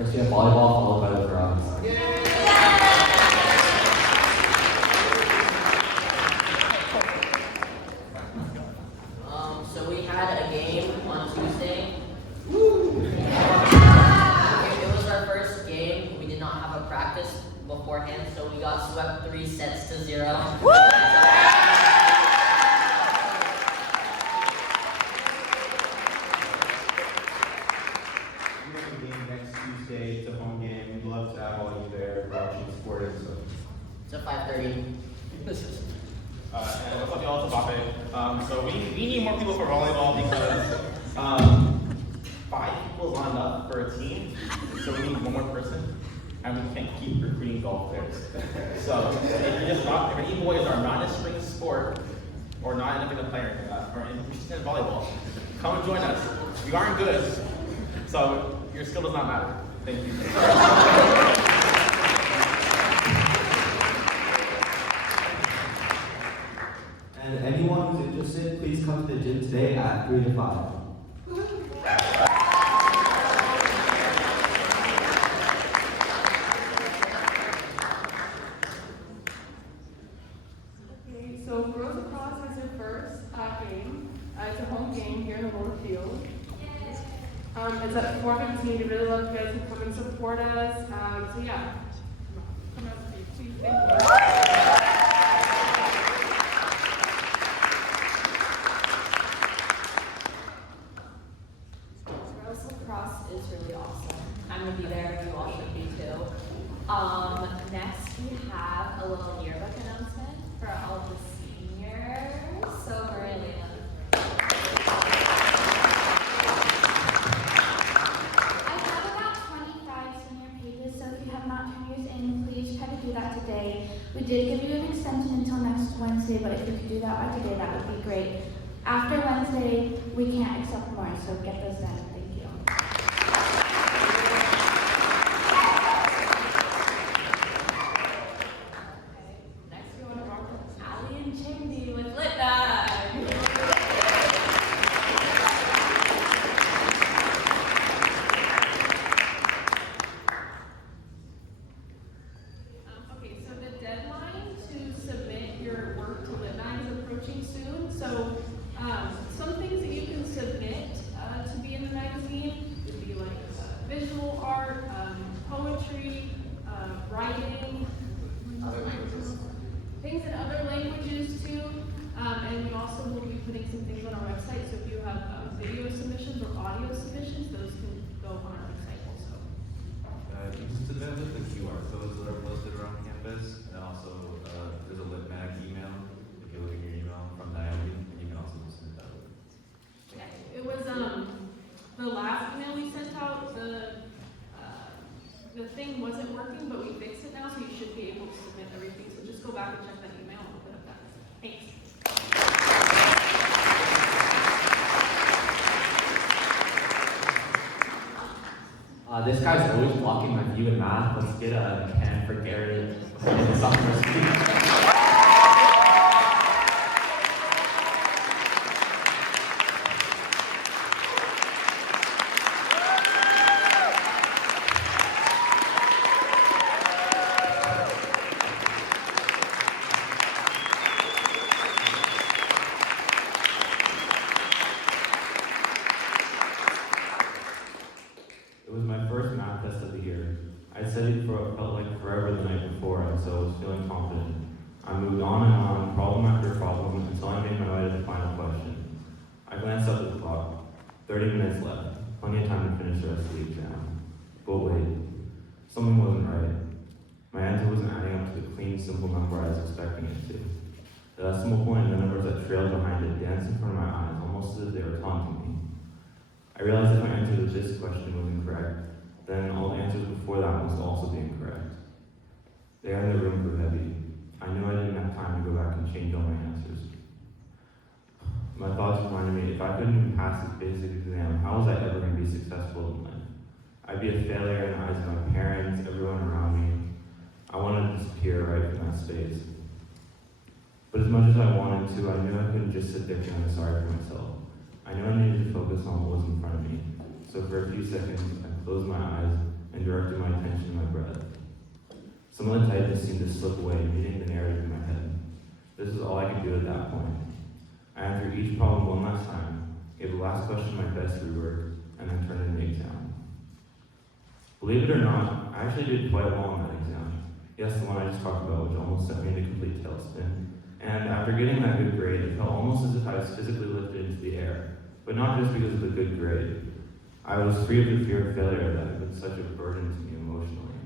First we have volleyball, followed by lacrosse. So we had a game on Tuesday. It was our first game. We did not have a practice beforehand, so we got swept 3-0. Next Tuesday, it's a home game. We'd love to have all you there watching sporting. So. It's at 5:30. And what's up, y'all? It's Sophomore. So we need more people for volleyball because 5 people is not enough for a team. So we need one more person, and we can't keep recruiting golf players. So if any boys are not in a spring sport or not in a player or interested in volleyball, come and join us. We aren't good, so your skill does not matter. Thank you. And anyone who's interested, please come to the gym today at 3 to 5. Okay, so Girls Across is their first game. It's a home game here in the lower field. It's at 4:15. We'd really love you guys to come and support us. So yeah, come out to please. Thank you. Girls Lacrosse is really awesome. I'm gonna be there, you all should be too. Next we have a little yearbook announcement for all of the seniors. So really, I have about 25 senior pages, so if you have not turned yours in, please try to do that today. We did give you an extension until next Wednesday, but if you could do that by today, that would be great. After Wednesday, we can't accept more, so get those done. Thank you. next we want to rock with Allie and Chimney with Lit Bag. Okay, so the deadline to submit your work to Lit9 is approaching soon. So some things that you can submit to be in the magazine would be like visual art, poetry, writing, things in other languages too. And we also will be putting some things on our website. So if you have video submissions or audio submissions, those can go on our website also. You can submit with the QR codes that are posted around campus, and also there's a LitMag email. If you look at your email from Naomi, and you can also submit that way. Yeah, it was the last email we sent out. The thing wasn't working, but we fixed it now, so you should be able to submit everything. So just go back and check that email and open up that. Thanks. This guy's always blocking my view in math. Let's get a can for Garrett in the sophomore speech. It was my first math test of the year. I studied for what felt like forever the night before, and so I was feeling confident. I moved on and on, problem after problem, until I made my way to the final question. I glanced up at the clock. 30 minutes left. Plenty of time to finish the rest of the exam. But wait, something wasn't right. My answer wasn't adding up to the clean, simple number I was expecting it to. The decimal point and the numbers that trailed behind it danced in front of my eyes, almost as if they were taunting me. I realized if my answer to this question was incorrect, then all the answers before that must also be incorrect. The air in the room grew heavy. I knew I didn't have time to go back and change all my answers. My thoughts reminded me, if I couldn't even pass this basic exam, how was I ever going to be successful in life? I'd be a failure in the eyes of my parents, everyone around me. I wanted to disappear right from that space. But as much as I wanted to, I knew I couldn't just sit there feeling sorry for myself. I knew I needed to focus on what was in front of me. So for a few seconds, I closed my eyes and and directed my attention to my breath. Some of the tightness seemed to slip away, meeting the narrative in my head. This is all I could do at that point. I answered each problem one last time, gave the last question my best rework, and then turned in the exam. Believe it or not, I actually did quite well on that exam. Yes, the one I just talked about, which almost sent me into complete tailspin. And after getting that good grade, it felt almost as if I was physically lifted into the air. But not just because of the good grade. I was free of the fear of failure that had been such a burden to me emotionally.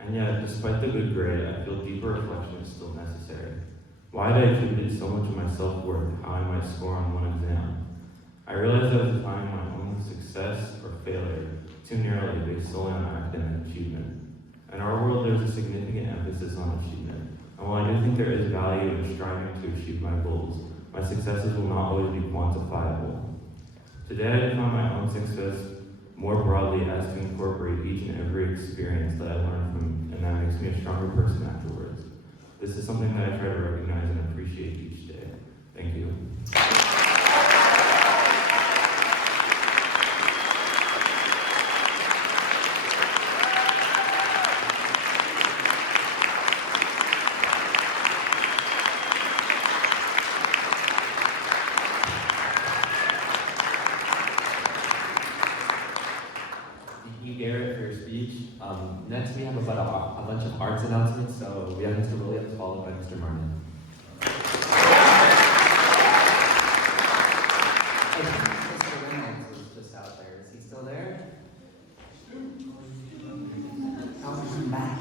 And yet, despite the good grade, I feel deeper reflection is still necessary. Why did I attribute so much of my self-worth to how I might score on one exam? I realized I was defining my own success or failure too narrowly based solely on academic achievement. In our world, there's a significant emphasis on achievement. And while I do think there is value in striving to achieve my goals, my successes will not always be quantifiable. Today, I define my own success more broadly as to incorporate each and every experience that I learned from, and that makes me a stronger person afterwards. This is something that I try to recognize and appreciate each day. Thank you. Thank you, Garrett, for your speech. Next, we have about a bunch of arts announcements. So we have Mr. Williams, followed by Mr. Martin. Mr. Reynolds was just out there. Is he still there? I'll come back.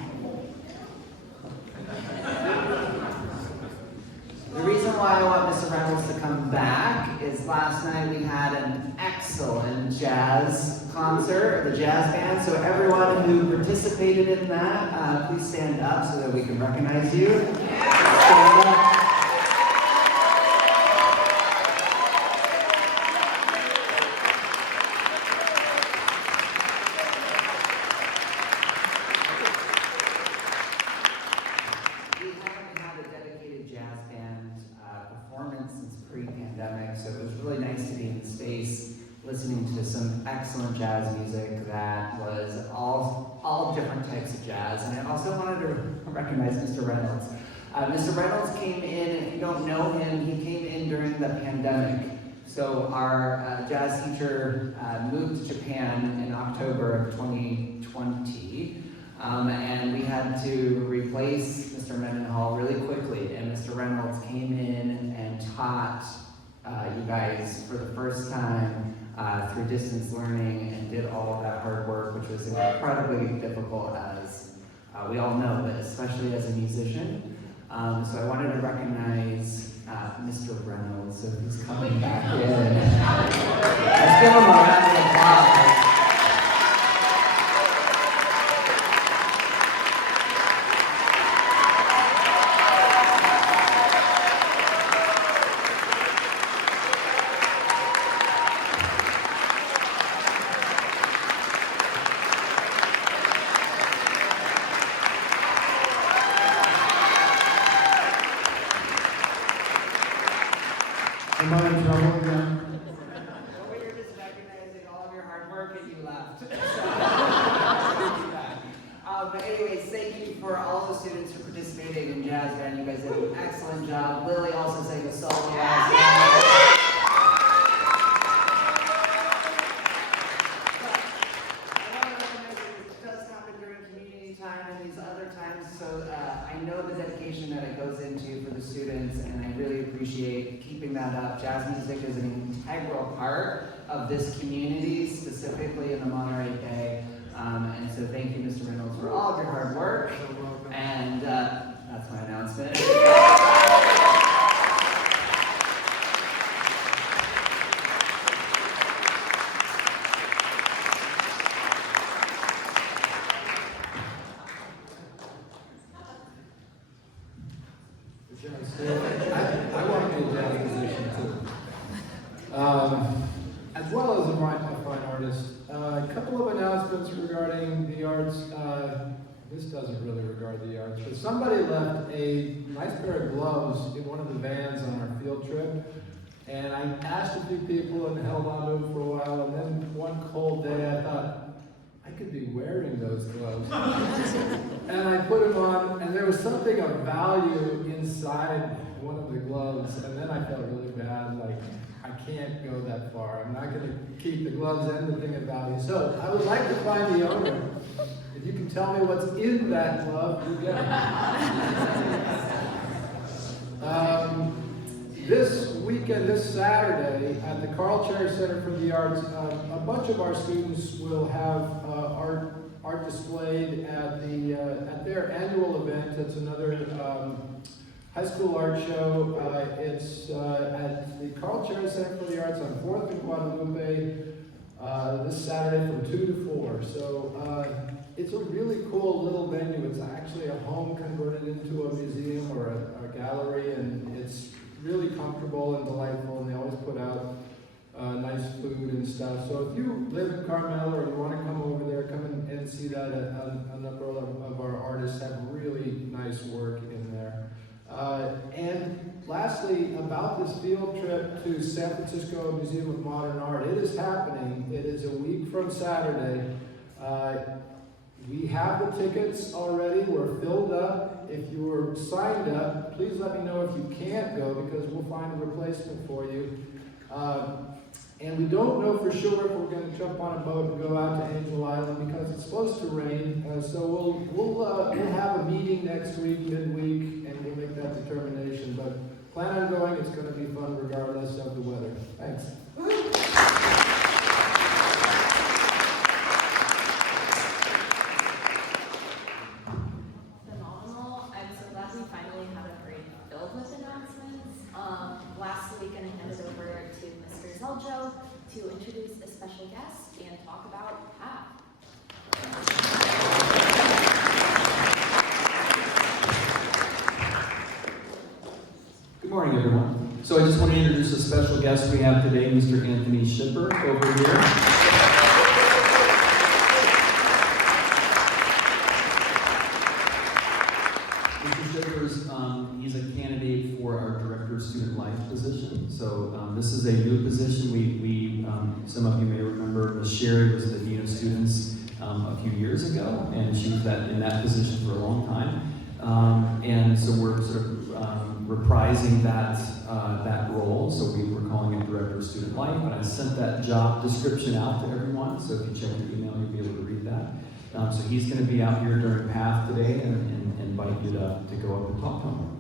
The reason why I want Mr. Reynolds to come back is last night we had an excellent jazz concert, the jazz band. So everyone who participated in that, please stand up so that we can recognize you. Stand up. We haven't had a dedicated jazz band performance since pre-pandemic, so it was really nice to be in the space listening to some excellent jazz music that was all different types of jazz. And I also wanted to recognize Mr. Reynolds. Mr. Reynolds came in, if you don't know him, he came in during the pandemic. So our jazz teacher moved to Japan in October of 2020. And we had to replace Mr. Mendenhall really quickly, and Mr. Reynolds came in and taught you guys for the first time through distance learning and did all of that hard work, which was incredibly difficult, as we all know, but especially as a musician. So I wanted to recognize Mr. Reynolds, so he's coming back in. Let's give him a round of applause. Am I in trouble again? Well, we were just recognizing all of your hard work and you left. But anyways, thank you for all the students who participated in jazz band. You guys did an excellent job. Lily also sang a solo last night. I want to recognize that this does happen during community time and these other times, so I know the dedication that it goes into for the students, and I really appreciate keeping that up. Jazz music is an integral part of this community, specifically in the Monterey Bay. And so thank you, Mr. Reynolds, for all of your hard work. And that's my announcement. I want to be a jazz musician too. As well as a fine artist. A couple of announcements regarding the arts. This doesn't really regard the arts, but somebody left a nice pair of gloves in one of the vans on our field trip. And I asked a few people and held on to them for a while, and then one cold day I thought, I could be wearing those gloves. And I put them on, and there was something of value inside one of the gloves, and then I felt really bad, like, I can't go that far. I'm not gonna keep the gloves and the thing of value. So I would like to find the owner. If you can tell me what's in that glove, you get it. This weekend, this Saturday, at the Carl Cherry Center for the Arts, a bunch of our students will have art displayed at their annual event. It's another high school art show. It's at the Carl Cherry Center for the Arts on 4th and Guadalupe this Saturday from 2 to 4. So it's a really cool little venue. It's actually a home converted into a museum or a gallery, and it's really comfortable and delightful, and they always put out nice food and stuff. So if you live in Carmel or you want to come over there, come and see that. A number of our artists have really nice work in there. And lastly, about this field trip to San Francisco Museum of Modern Art, it is happening. It is a week from Saturday. We have the tickets already. We're filled up. If you were signed up, please let me know if you can't go, because we'll find a replacement for you. And we don't know for sure if we're going to jump on a boat and go out to Angel Island, because it's supposed to rain. So we'll have a meeting next week, midweek, and we'll make that determination. But plan on going. It's going to be fun regardless of the weather. Thanks. Phenomenal. I'm so glad we finally have a break filled with announcements. Last week, I'm going to hand it over to Mr. Zeljo to introduce a special guest and talk about PATH. Good morning, everyone. So I just want to introduce a special guest we have today, Mr. Anthony Shipper over here. Mr. Shipper's, he's a candidate for our Director of Student Life position. So this is a new position. We some of you may remember, Ms. Sherry was the Dean of Students a few years ago, and she was in that position for a long time. And so we're sort of reprising that role. So we're calling it Director of Student Life. And I sent that job description out to everyone. So if you check your email, you'll be able to read that. So he's going to be out here during PATH today and invite you to go up and talk to him.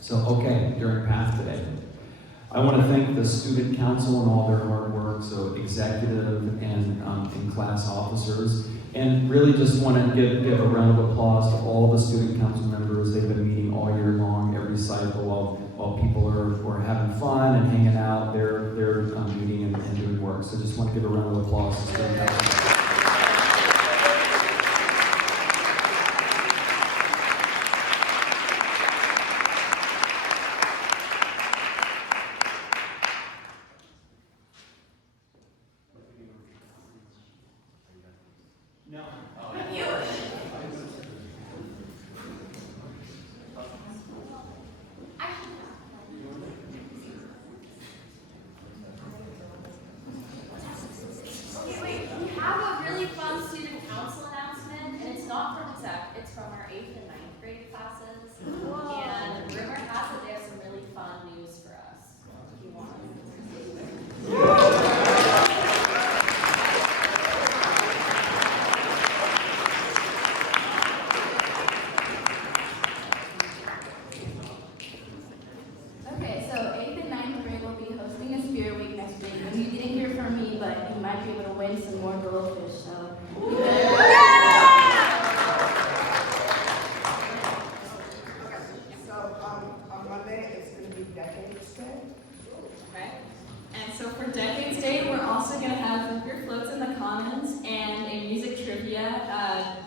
So, okay, during PATH today. I want to thank the Student Council and all their hard work, so executive and class officers, and really just want to give a round of applause to all the Student Council members. They've been meeting all year long, every cycle, while people are having fun and hanging out. They're meeting and doing work. So just want to give a round of applause to Student Council.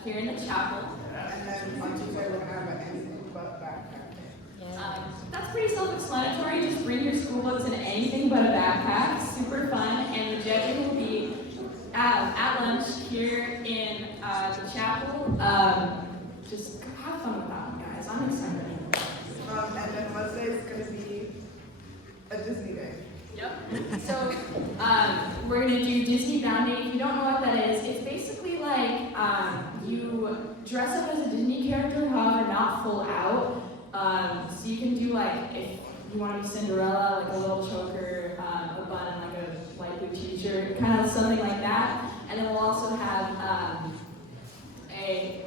Here in the chapel. And then on Tuesday we're gonna have an anything but backpack. That's pretty self-explanatory. Just bring your school books and anything but a backpack. Super fun. And the judging will be at lunch here in the chapel. Just have fun with that one, guys. I'm excited. And then Wednesday is gonna be a Disney day. Yep. So we're gonna do Disney Bound Day. If you don't know what that is, it's basically like you dress up as a Disney character, however, not full out. So you can do like, if you want to be Cinderella, like a little choker, a bun, and like a light blue t-shirt, kind of something like that. And then we'll also have a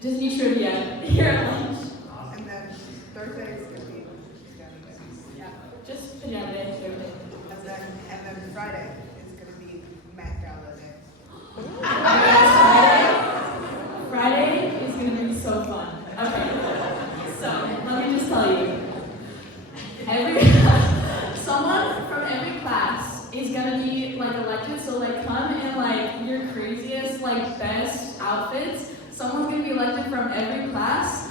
Disney trivia here at lunch. And then Thursday is gonna be Yeah, just pajama day, Thursday. and then Friday is gonna be Met Gala day. Friday is gonna be so fun. Okay, so let me just tell you, someone from every class is gonna be like elected. So like come in like your craziest, like best outfits. Someone's gonna be elected from every class,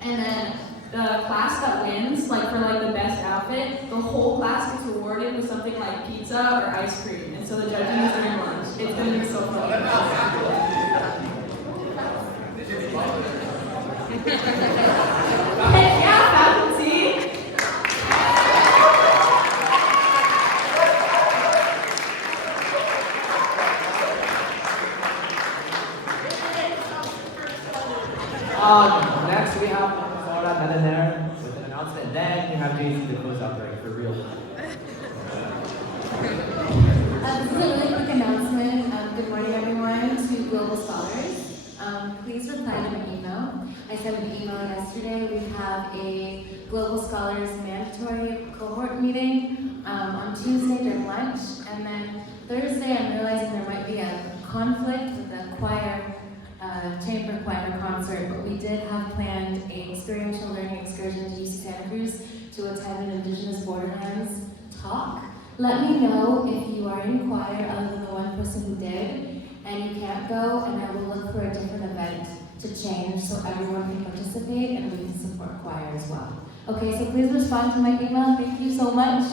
and then the class that wins, like for like the best outfit, the whole class gets rewarded with something like pizza or ice cream. And so the judging is during lunch. It's gonna be so fun. Heck yeah, faculty! Next we have Sora Melaner with an announcement, and then you have Jason to close out right for real. This is a really quick announcement. Good morning, everyone, to Global Scholars. Please reply to my email. I sent an email yesterday. We have a Global Scholars mandatory cohort meeting on Tuesday during lunch, and then Thursday I'm realizing there might be a conflict with the choir, chamber choir concert, but we did have planned a experiential learning excursion to UC Santa Cruz to attend an Indigenous Borderlands talk. Let me know if you are in choir other than the one person who did, and you can't go, and I will look for a different event to change so everyone can participate and we can support choir as well. Okay, so please respond to my email. Thank you so much.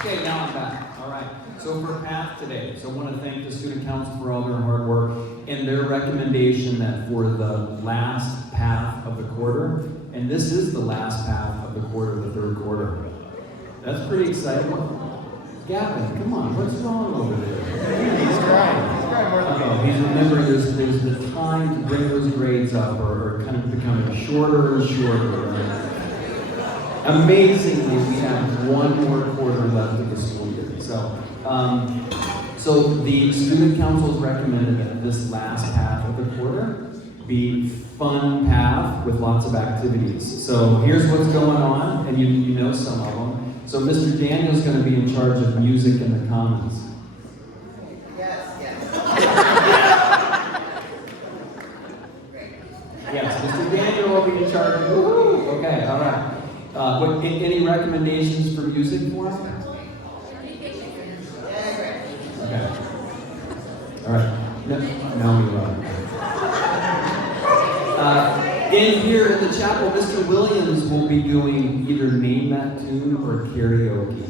Okay, now I'm back. All right. So for PATH today, so I want to thank the student council for all their hard work and their recommendation that for the last PATH of the quarter, and this is the last PATH of the quarter, the third quarter. That's pretty exciting. Gavin, come on, what's wrong over there? He's crying more than me. He's remembering there's the time to bring those grades up are kind of becoming shorter and shorter. Right? Amazingly, we have one more quarter left of the school year. So the student council has recommended that this last half of the quarter be fun path with lots of activities. So here's what's going on, and you know some of them. So Mr. Daniel's going to be in charge of music in the Commons. Yes, Mr. Daniel will be in charge of. Woo-hoo! Okay, all right. Any recommendations for music for him? Okay. All right. No, we won't. In here in the chapel, Mr. Williams will be doing either Name That Tune or karaoke.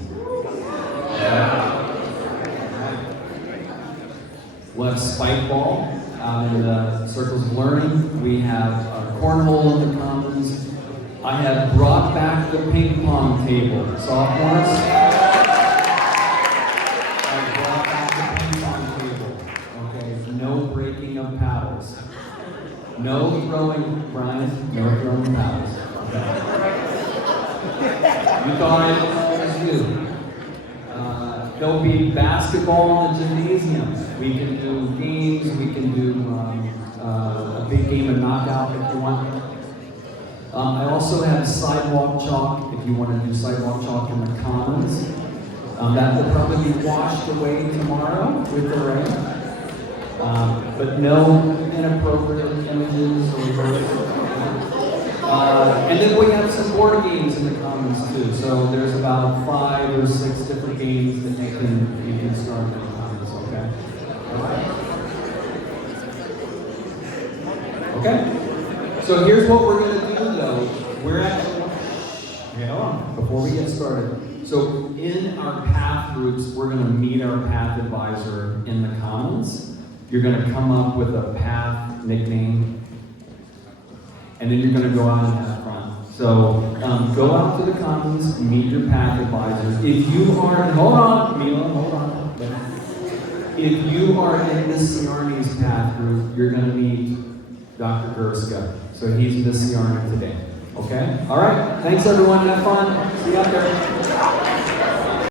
We'll have spike ball out in the circles of learning. We have cornhole in the commons. I have brought back the ping pong table. Sophomores, I brought back the ping pong table. Okay, no breaking of paddles. No throwing, Brian, no throwing paddles. You thought it was you. There'll be basketball in the gymnasium. We can do games, we can do a big game of knockout if you want. I also have sidewalk chalk, if you want to do sidewalk chalk in the commons. That will probably be washed away tomorrow with the rain. But no inappropriate images or and then we have some board games in the commons too. So there's about 5 or 6 different games that you can start in the commons, okay? All right. Okay? So here's what we're going to do though. We're actually, hold on, before we get started. So in our PATH groups, we're going to meet our PATH advisor in the commons. You're going to come up with a PATH nickname, and then you're going to go out and have fun. So go out to the commons, meet your path advisors. If you are, hold on, Mila, hold on. If you are in the CRNA's path group, you're going to meet Dr. Gerska. So he's in the CRNA today. Okay? All right. Thanks, everyone. Have fun. See you out there.